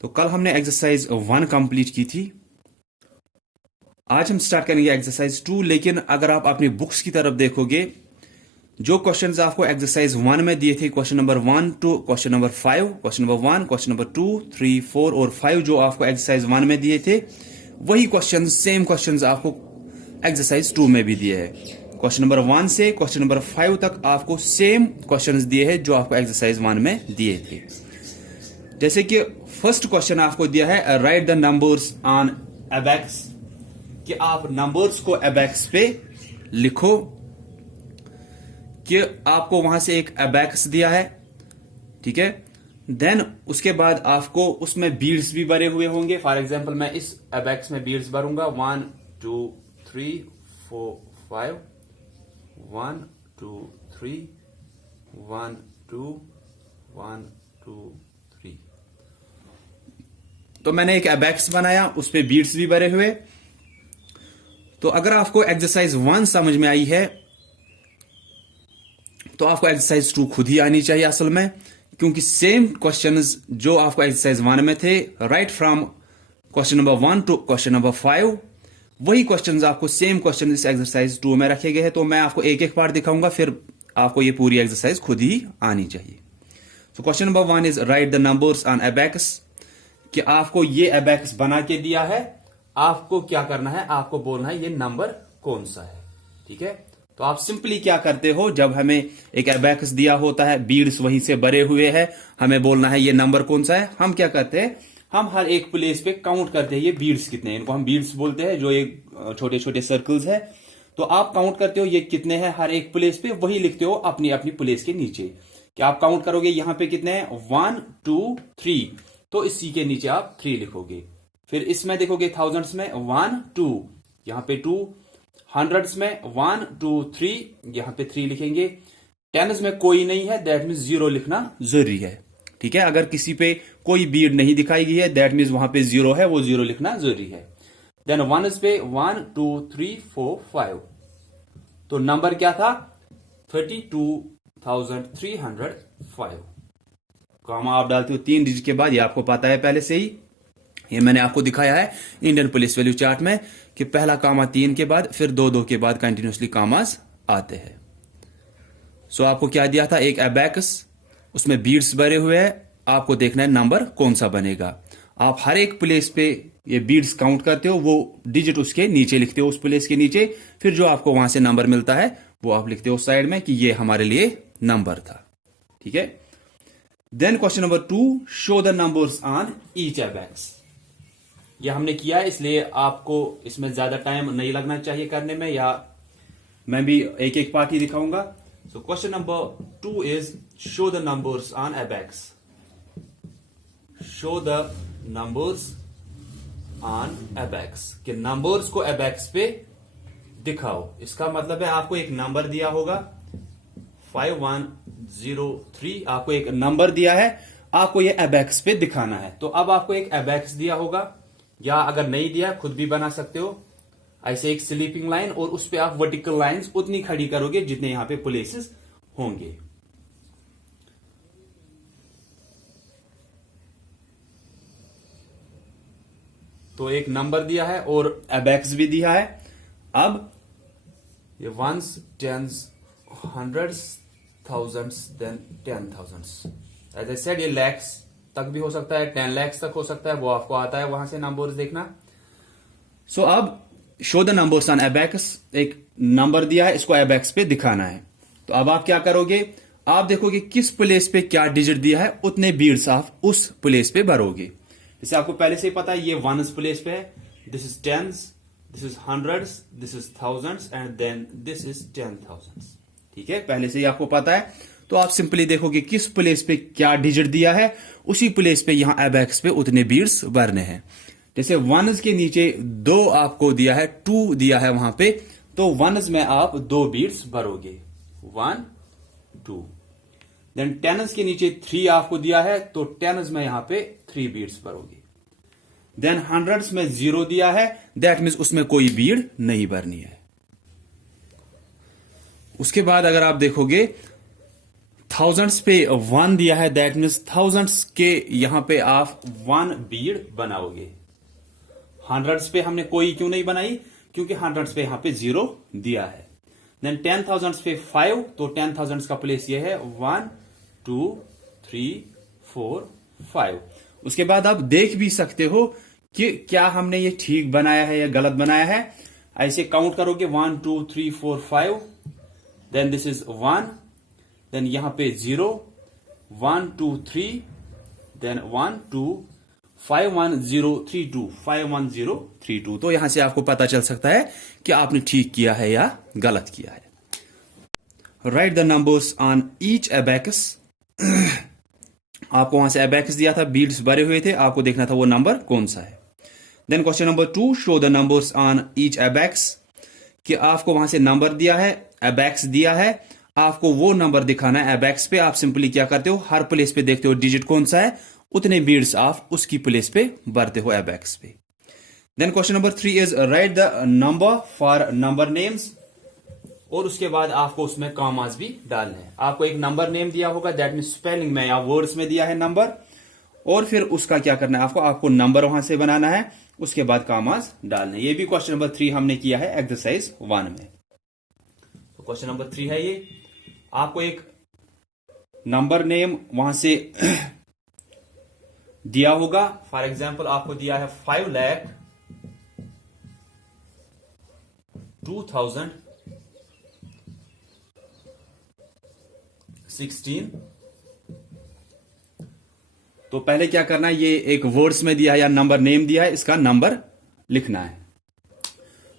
तो कल हमने एक्सरसाइज 1 कंप्लीट की थी। आज हम स्टार्ट करेंगे एक्सरसाइज 2। लेकिन अगर आप अपनी बुक्स की तरफ देखोगे, जो क्वेश्चंस आपको एक्सरसाइज 1 में दिए थे, question number 1 to question number 5, question number 1, question number 2, 3, 4 और 5 जो आपको एक्सरसाइज 1 में दिए थे, वही क्वेश्चंस, सेम क्वेश्चंस आपको एक्सरसाइज 2 में भी दिए है। क्वेश्चन नंबर 1 से क्वेश्चन नंबर 5 तक आपको सेम क्वेश्चंस दिए हैं जो आपको एक्सरसाइज 1 में दिए थे। जैसे कि फर्स्ट क्वेश्चन आपको दिया है, right the numbers on abacus, कि आप नंबर्स को एबैक्स पे लिखो। कि आपको वहां से एक एबैक्स दिया है, ठीक है। देन उसके बाद आपको उसमें बीड्स भी भरे हुए होंगे। फॉर एग्जांपल मैं इस एबैक्स में बीड्स भरूंगा 1 2 3 4 5, 1 2 3, 1 2 1 2 3। तो मैंने एक एबैक्स बनाया, उस पे बीड्स भी भरे हुए। तो अगर आपको एक्सरसाइज 1 समझ में आई है तो आपको एक्सरसाइज 2 खुद ही आनी चाहिए असल में, क्योंकि सेम क्वेश्चंस जो आपको एक्सरसाइज 1 में थे, right from question number 1 to question number 5, वही क्वेश्चंस आपको सेम क्वेश्चन इस एक्सरसाइज 2 में रखे गए हैं। तो मैं आपको एक एक पार्ट दिखाऊंगा, फिर आपको ये पूरी एक्सरसाइज खुद ही आनी चाहिए। तो question number 1 is right the numbers on abacus, कि आपको ये एबैक्स बना के दिया है, आपको क्या करना है, आपको बोलना है ये नंबर कौन सा है, ठीक है। तो आप सिंपली क्या करते हो, जब हमें एक एबैक्स दिया होता है, बीड्स वहीं से भरे हुए हैं, हमें बोलना है ये नंबर कौन सा है, हम क्या करते हैं, हम हर एक प्लेस पे काउंट करते हैं ये बीड्स कितने हैं। इनको हम बीड्स बोलते हैं, जो एक छोटे छोटे सर्कल्स है। तो आप काउंट करते हो ये कितने हैं हर एक प्लेस पे, वही लिखते हो अपनी अपनी प्लेस के नीचे। कि आप काउंट करोगे यहां पे कितने हैं, 1 2 3, तो इसी के नीचे आप 3 लिखोगे। फिर इसमें देखोगे थाउजेंड्स में 1 2, यहां पे 2, हंड्रेड्स में 1 2 3, यहां पे 3 लिखेंगे। टेन्स में कोई नहीं है, दैट मीन्स 0 लिखना जरूरी है, ठीक है। अगर किसी पे कोई बीड नहीं दिखाई गई है, दैट मीन्स वहां पे 0 है, वो 0 लिखना जरूरी है। देन वनस पे 1 2 3 4 5, तो नंबर क्या था, 32,305। कॉमा आप डालते हो 3 डिजिट के बाद, ये आपको पता है पहले से ही, ये मैंने आपको दिखाया है इंडियन पुलिस वैल्यू चार्ट में, कि पहला कामा 3 के बाद, फिर 2 2 के बाद कंटिन्यूसली कामास आते हैं। सो आपको क्या दिया था, एक एबैकस, उसमें बीड्स भरे हुए हैं, आपको देखना है नंबर कौन सा बनेगा। आप हर एक प्लेस पे ये बीड्स काउंट करते हो, वो डिजिट उसके नीचे लिखते हो, उस प्लेस के नीचे। फिर जो आपको वहां से नंबर मिलता है वो आप लिखते हो साइड में, कि ये हमारे लिए नंबर था, ठीक है। Then question number 2, show the numbers on each abacus. यह हमने किया है, इसलिए आपको इसमें ज्यादा टाइम नहीं लगना चाहिए करने में, या मैं भी एक एक पार्ट ही दिखाऊंगा। So question number 2 is show the numbers on abacus. Show the numbers on abacus, कि नंबर्स को एबैक्स पे दिखाओ। इसका मतलब है आपको एक नंबर दिया होगा 5103, आपको एक नंबर दिया है, आपको ये एबैक्स पे दिखाना है। तो अब आपको एक एबैक्स दिया होगा, या अगर नहीं दिया खुद भी बना सकते हो, ऐसे एक स्लीपिंग लाइन, और उस पे आप वर्टिकल लाइंस उतनी खड़ी करोगे जितने यहां पे प्लेसेस होंगे। तो एक नंबर दिया है और एबैक्स भी दिया है। अब ये ones, tens, hundreds, thousands, then 10,000। As I said, ये लैक्स तक भी हो सकता है, 10 lakhs तक हो सकता है, वो आपको आता है वहां से नंबर्स देखना। सो अब शो द नंबर्स ऑन एबैक्स, एक नंबर दिया है, इसको एबैक्स पे दिखाना है। तो अब आप क्या करोगे, आप देखोगे किस प्लेस पे क्या डिजिट दिया है, उतने बीड्स आप उस प्लेस पे भरोगे। जैसे आपको पहले से ही पता है, ये वंस प्लेस पे है, this is tens, this is hundreds, this is thousands, and then this is 10,000, ठीक है, पहले से ही आपको पता है। तो आप सिंपली देखोगे किस प्लेस पे क्या डिजिट दिया है, उसी प्लेस पे यहां एबैक्स पे उतने बीड्स भरने हैं। जैसे वनस के नीचे 2 आपको दिया है, 2 दिया है वहां पे, तो वनस में आप 2 बीड्स भरोगे, 1 2। देन टेनस के नीचे 3 आपको दिया है, तो टेनस में यहां पे 3 बीड्स भरोगे। देन हंड्रेड्स में 0 दिया है, दैट मीन्स उसमें कोई बीड नहीं भरनी है। उसके बाद अगर आप देखोगे थाउजेंड्स पे 1 दिया है, दैट मीन्स थाउजेंड्स के यहां पे आप 1 बीड बनाओगे। हंड्रेड्स पे हमने कोई क्यों नहीं बनाई, क्योंकि हंड्रेड्स पे यहां पे 0 दिया है। देन 10,000 पे 5, तो 10,000 का प्लेस ये है 1 2 3 4 5। उसके बाद आप देख भी सकते हो कि क्या हमने ये ठीक बनाया है या गलत बनाया है। ऐसे काउंट करोगे 1 2 3 4 5, देन दिस इज 1, देन यहां पे 0 1 2 3, देन 1 2 5 1 0 3 2 5 1 0 3 2। तो यहां से आपको पता चल सकता है कि आपने ठीक किया है या गलत किया है। Right the numbers on each abacus. आपको वहां से एबैकस दिया था, बीड्स भरे हुए थे, आपको देखना था वो नंबर कौन सा है। Then question number 2, show the numbers on each abacus. कि आपको वहां से नंबर दिया है, एबैक्स दिया है, आपको वो नंबर दिखाना है एबैक्स पे। आप सिंपली क्या करते हो, हर प्लेस पे देखते हो डिजिट कौन सा है, उतने बीड्स आप उसकी प्लेस पे भरते हो एबैक्स पे। Then question number 3 is right the number for number names. और उसके बाद आपको उसमें कॉमास भी डालने हैं। आपको एक नंबर नेम दिया होगा, दैट मीन स्पेलिंग में या वर्ड्स में दिया है नंबर, और फिर उसका क्या करना है आपको नंबर वहां से बनाना है, उसके बाद कॉमास डालने। ये भी क्वेश्चन नंबर 3 हमने किया है एक्सरसाइज 1 में। तो क्वेश्चन नंबर 3 है ये, आपको एक नंबर नेम वहां से दिया होगा। फॉर एग्जाम्पल आपको दिया है 5,02,016। तो पहले क्या करना है, ये एक वर्ड्स में दिया है या नंबर नेम दिया है, इसका नंबर लिखना है।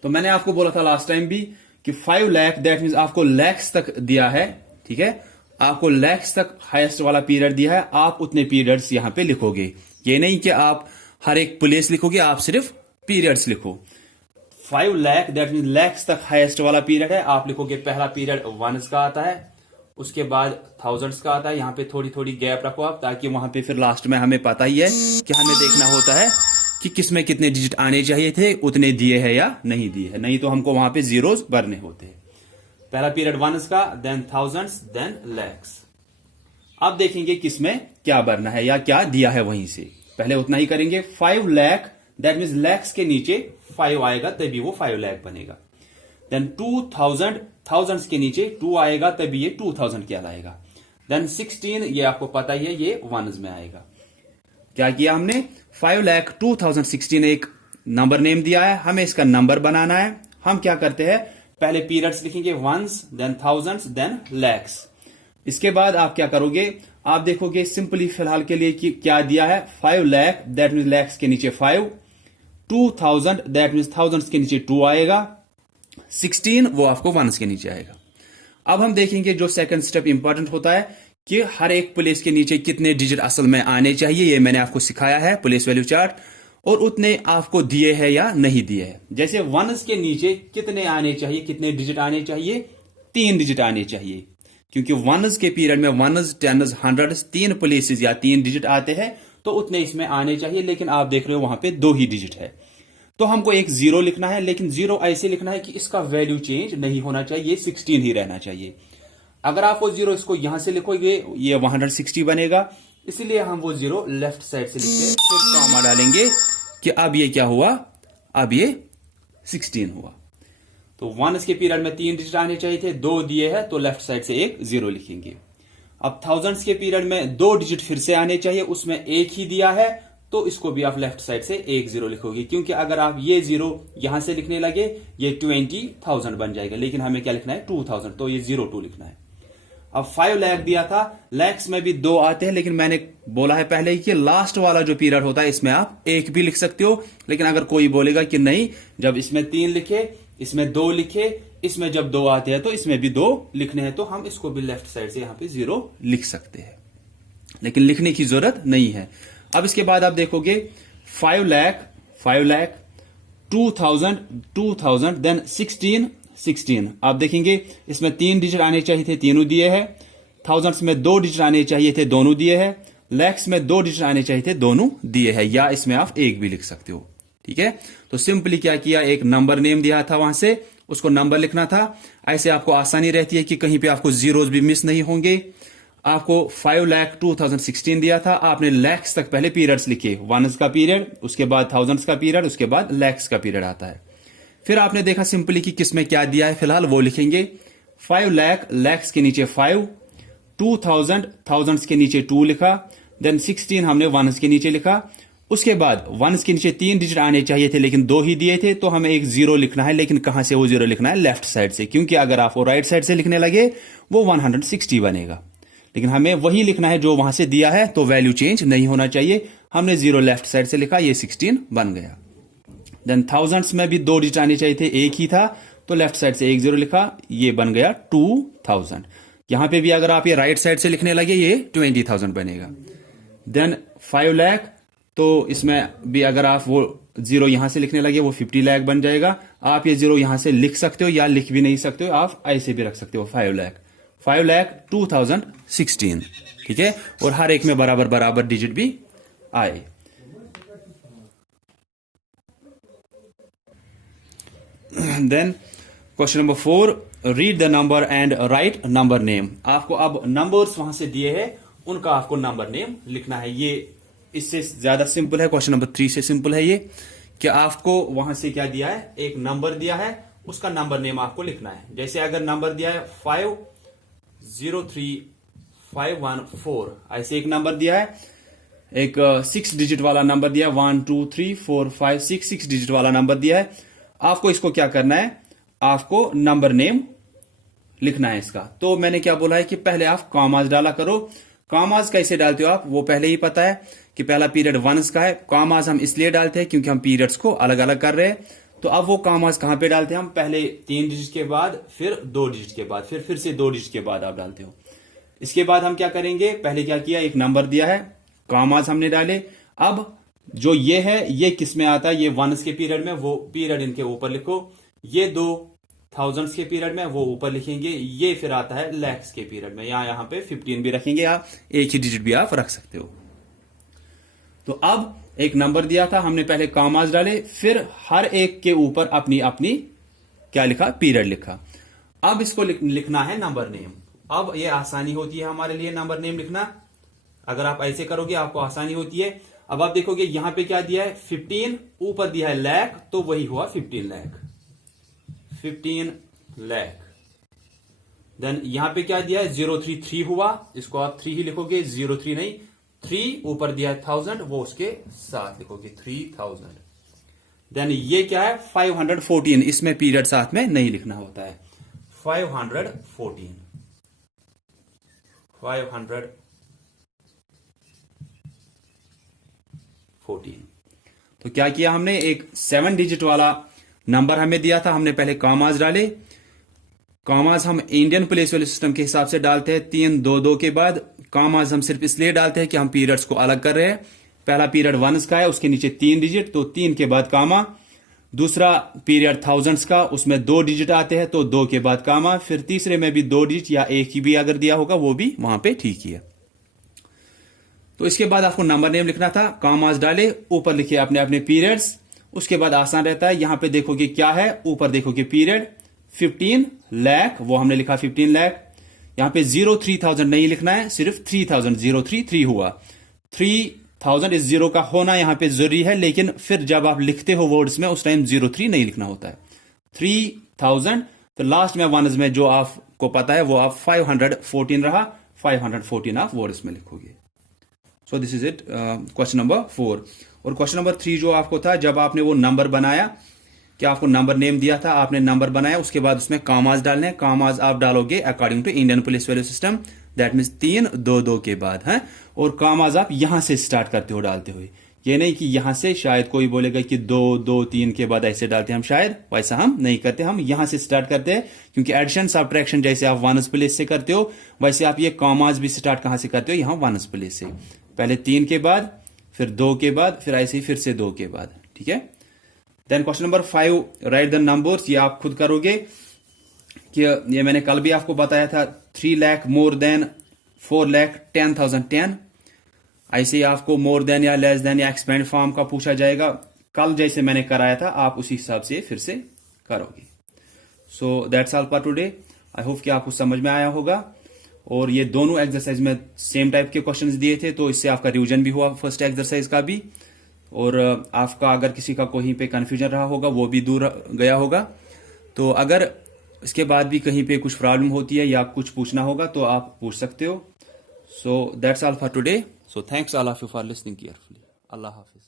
तो मैंने आपको बोला था लास्ट टाइम भी कि 5 लाख, दैट मीन्स आपको लैक्स तक दिया है, ठीक है, आपको लैक्स तक हाईएस्ट वाला पीरियड दिया है, आप उतने पीरियड्स यहां पे लिखोगे। ये नहीं कि आप हर एक प्लेस लिखोगे, आप सिर्फ पीरियड्स लिखो। 5 लाख दैट मीन्स लैक्स तक हाईएस्ट वाला पीरियड है, आप लिखोगे पहला पीरियड 1s का आता है, उसके बाद थाउजेंड्स का आता है। यहां पे थोड़ी थोड़ी गैप रखो आप, ताकि वहां पे फिर लास्ट में हमें पता ही है कि हमें देखना होता है कि किसमें कितने डिजिट आने चाहिए थे, उतने दिए हैं या नहीं दिए हैं, नहीं तो हमको वहां पे जीरोस भरने होते हैं। पहला पीरियड 1s का, देन थाउजेंड्स, देन लैक्स। अब देखेंगे किसमें क्या भरना है या क्या दिया है वहीं से। पहले उतना ही करेंगे। 5 लाख दैट मीन्स लैक्स के नीचे 5 आएगा तभी वो 5 लाख बनेगा। देन 2000, थाउजेंड्स के नीचे 2 आएगा तभी ये 2000 कहलाएगा। देन 16, ये आपको पता ही है, ये 1s में आएगा। क्या किया हमने, 5,02,016 एक नंबर नेम दिया है, हमें इसका नंबर बनाना है। हम क्या करते हैं, पहले पीरियड्स लिखेंगे 1s, then thousands, then lakhs. इसके बाद आप क्या करोगे, आप देखोगे सिंपली फिलहाल के लिए कि क्या दिया है। 5 लाख दैट मीन्स लैक्स के नीचे 5, 2000 दैट मीन्स थाउजेंड्स के नीचे 2 आएगा, 16 वो आपको 1s के नीचे आएगा। अब हम देखेंगे जो सेकंड स्टेप इंपॉर्टेंट होता है कि हर एक प्लेस के नीचे कितने डिजिट असल में आने चाहिए। ये मैंने आपको सिखाया है प्लेस वैल्यू चार्ट, और उतने आपको दिए हैं या नहीं दिए हैं। जैसे 1s के नीचे कितने आने चाहिए, कितने डिजिट आने चाहिए, 3 डिजिट आने चाहिए, क्योंकि 1s के पीरियड में 1s 10s 100s 3 प्लेसेस या 3 डिजिट आते हैं, तो उतने इसमें आने चाहिए। लेकिन आप देख रहे हो वहां पे 2 ही डिजिट है, तो हमको एक 0 लिखना है। लेकिन 0 ऐसे लिखना है कि इसका वैल्यू चेंज नहीं होना चाहिए, ये 16 ही रहना चाहिए। अगर आप वो 0 इसको यहां से लिखोगे, ये 160 बनेगा, इसलिए हम वो 0 लेफ्ट साइड से लिखते हैं, फिर कॉमा डालेंगे कि अब ये क्या हुआ, अब ये 16 हुआ। तो 1s के पीरियड में 3 डिजिट आने चाहिए थे, 2 दिए हैं, तो लेफ्ट साइड से एक 0 लिखेंगे। अब थाउजेंड्स के पीरियड में 2 डिजिट फिर से आने चाहिए, उसमें 1 ही दिया है, तो इसको भी आप लेफ्ट साइड से एक 0 लिखोगे, क्योंकि अगर आप ये 0 यहां से लिखने लगे ये 20,000 बन जाएगा, लेकिन हमें क्या लिखना है 2000, तो ये 02 लिखना है। अब 5 लाख दिया था, लैक्स में भी 2 आते हैं, लेकिन मैंने बोला है पहले ही कि लास्ट वाला जो पीरियड होता है इसमें आप 1 भी लिख सकते हो। लेकिन अगर कोई बोलेगा कि नहीं, जब इसमें 3 लिखे, इसमें 2 लिखे, इसमें जब 2 आते हैं तो इसमें भी 2 लिखने हैं, तो हम इसको भी लेफ्ट साइड से यहां पे 0 लिख सकते हैं, लेकिन लिखने की जरूरत नहीं है। अब इसके बाद आप देखोगे 5 लाख 2000 देन 16 आप देखेंगे इसमें 3 डिजिट आने चाहिए थे, तीनों दिए हैं। थाउजेंड्स में 2 डिजिट आने चाहिए थे, दोनों दिए हैं। लैक्स में 2 डिजिट आने चाहिए थे, दोनों दिए हैं, या इसमें आप 1 भी लिख सकते हो, ठीक है। तो सिंपली क्या किया, एक नंबर नेम दिया था, वहां से उसको नंबर लिखना था। ऐसे आपको आसानी रहती है कि कहीं पे आपको जीरोस भी मिस नहीं होंगे। आपको 5,02,016 दिया था, आपने लैक्स तक पहले पीरियड्स लिखे, वंस का पीरियड, उसके बाद थाउजेंड्स का पीरियड, उसके बाद लैक्स का पीरियड आता है। फिर आपने देखा सिंपली कि किसमें क्या दिया है, फिलहाल वो लिखेंगे। 5 लाख, लैक्स के नीचे 5, 2,000, थाउजेंड्स के नीचे 2 लिखा, देन 16 हमने वंस के नीचे लिखा। उसके बाद वंस के नीचे 3 डिजिट आने चाहिए थे लेकिन 2 ही दिए थे, तो हमें एक 0 लिखना है, लेकिन कहां से वो 0 लिखना है, लेफ्ट साइड से, क्योंकि अगर आप वो राइट साइड से लिखने लगे वो 160 बनेगा, लेकिन हमें वही लिखना है जो वहां से दिया है, तो वैल्यू चेंज नहीं होना चाहिए। हमने 0 लेफ्ट साइड से लिखा, ये 16 बन गया। देन थाउजेंड्स में भी 2 डिजिट आने चाहिए थे, एक ही था, तो लेफ्ट साइड से एक 0 लिखा, ये बन गया 2000। यहां पे भी अगर आप ये राइट साइड से लिखने लगे ये 20,000 बनेगा। देन 5 लाख, तो इसमें भी अगर आप वो 0 यहां से लिखने लगे वो 50 लाख बन जाएगा। आप ये 0 यहां से लिख सकते हो या लिख भी नहीं सकते हो, आप ऐसे भी रख सकते हो 5 लाख। 5,02,016, ठीक है, और हर एक में बराबर बराबर डिजिट भी आए। Then question number 4, read the number and write number name. आपको अब नंबर्स वहां से दिए हैं, उनका आपको नंबर नेम लिखना है। ये इससे ज्यादा सिंपल है, क्वेश्चन नंबर 3 से सिंपल है ये, कि आपको वहां से क्या दिया है, एक नंबर दिया है, उसका नंबर नेम आपको लिखना है। जैसे अगर नंबर दिया है 503514, ऐसे एक नंबर दिया है, एक 6 डिजिट वाला नंबर दिया है, 1 2 3 4 5 6 डिजिट वाला नंबर दिया है। आपको इसको क्या करना है, आपको नंबर नेम लिखना है इसका। तो मैंने क्या बोला है कि पहले आप कॉमास डाला करो। कॉमास कैसे डालते हो आप, वो पहले ही पता है कि पहला पीरियड वंस का है। कॉमास हम इसलिए डालते हैं क्योंकि हम पीरियड्स को अलग अलग कर रहे हैं। तो अब वो कॉमास कहां पे डालते हैं हम, पहले 3 डिजिट के बाद, फिर 2 डिजिट के बाद, फिर से 2 डिजिट के बाद आप डालते हो। इसके बाद हम क्या करेंगे, पहले क्या किया, एक नंबर दिया है, कॉमास हमने डाले। अब जो ये है ये किस में आता है, ये वंस के पीरियड में, वो पीरियड इनके ऊपर लिखो। ये 2 थाउजेंड्स के पीरियड में, वो ऊपर लिखेंगे। ये फिर आता है लैक्स के पीरियड में, यहां पे 15 भी रखेंगे, आप एक ही डिजिट भी आप रख सकते हो। तो अब एक नंबर दिया था, हमने पहले कॉमास डाले, फिर हर एक के ऊपर अपनी अपनी क्या लिखा, पीरियड लिखा। अब इसको लिखना है नंबर नेम। अब ये आसानी होती है हमारे लिए नंबर नेम लिखना, अगर आप ऐसे करोगे आपको आसानी होती है। अब आप देखोगे यहां पे क्या दिया है, 15, ऊपर दिया है लाख, तो वही हुआ 15 लाख, 15 लाख। देन यहां पे क्या दिया है, 033 हुआ, इसको आप 3 ही लिखोगे, 03 नहीं, 3 ऊपर दिया है 1000, वो उसके साथ लिखोगे 3000। देन ये क्या है, 514, इसमें पीरियड साथ में नहीं लिखना होता है, 514, 514। तो क्या किया हमने, एक 7 डिजिट वाला नंबर हमें दिया था, हमने पहले कॉमास डाले। कॉमास हम इंडियन प्लेस वैल्यू सिस्टम के हिसाब से डालते हैं, 3 2 2 के बाद। कॉमास हम सिर्फ इसलिए डालते हैं कि हम पीरियड्स को अलग कर रहे हैं। पहला पीरियड वंस का है, उसके नीचे 3 डिजिट, तो 3 के बाद कामा। दूसरा पीरियड थाउजेंड्स का, उसमें 2 डिजिट आते हैं, तो 2 के बाद कामा। फिर तीसरे में भी 2 डिजिट या एक ही भी अगर दिया होगा वो भी वहां पे ठीक ही है। तो इसके बाद आपको नंबर नेम लिखना था, कॉमास डाले, ऊपर लिखे अपने अपने पीरियड्स। उसके बाद आसान रहता है, यहां पे देखोगे क्या है, ऊपर देखोगे पीरियड 15 लाख, वो हमने लिखा 15 लाख। यहां पे 03,000 नहीं लिखना है, सिर्फ 3000, 033 हुआ। 3000 इस 0 का होना यहां पे जरूरी है, लेकिन फिर जब आप लिखते हो वर्ड्स में उस टाइम 03 नहीं लिखना होता है, 3000। तो लास्ट में वंस में जो आपको पता है वो आप 514 रहा, 514 आप वर्ड्स में लिखोगे। So this is it, question number 4। और क्वेश्चन नंबर 3 जो आपको था, जब आपने वो नंबर बनाया, क्या आपको नंबर नेम दिया था, आपने नंबर बनाया, उसके बाद उसमें कॉमास डालने। कॉमास आप डालोगे according to Indian place value system, that means 3 2 2 के बाद है। और कॉमास आप यहां से स्टार्ट करते हो डालते हुए, ये नहीं कि यहां से, शायद कोई बोलेगा कि 2 2 3 के बाद ऐसे डालते हैं हम, शायद वैसा हम नहीं करते, हम यहां से स्टार्ट करते हैं। क्योंकि एडिशन सब्ट्रैक्शन जैसे आप वंस प्लेस से करते हो, वैसे आप ये कॉमास भी स्टार्ट कहां से करते हो, यहां वंस प्लेस से, पहले 3 के बाद, फिर 2 के बाद, फिर ऐसे ही फिर से 2 के बाद, ठीक है। Then question number 5, write the numbers. ये आप खुद करोगे कि ये मैंने कल भी आपको बताया था, 3 लाख मोर देन 4 लाख 10,010। ऐसे ही आपको मोर देन या लेस देन या एक्सपेंड फॉर्म का पूछा जाएगा, कल जैसे मैंने कराया था आप उसी हिसाब से फिर से करोगे। So that's all for today. I hope कि आपको समझ में आया होगा। और ये दोनों एक्सरसाइज में सेम टाइप के क्वेश्चंस दिए थे, तो इससे आपका रिवीजन भी हुआ फर्स्ट एक्सरसाइज का भी, और आपका अगर किसी का कहीं पे कंफ्यूजन रहा होगा वो भी दूर गया होगा। तो अगर इसके बाद भी कहीं पे कुछ प्रॉब्लम होती है या कुछ पूछना होगा तो आप पूछ सकते हो। So that's all for today. So thanks all of you for listening carefully. Allah Hafiz.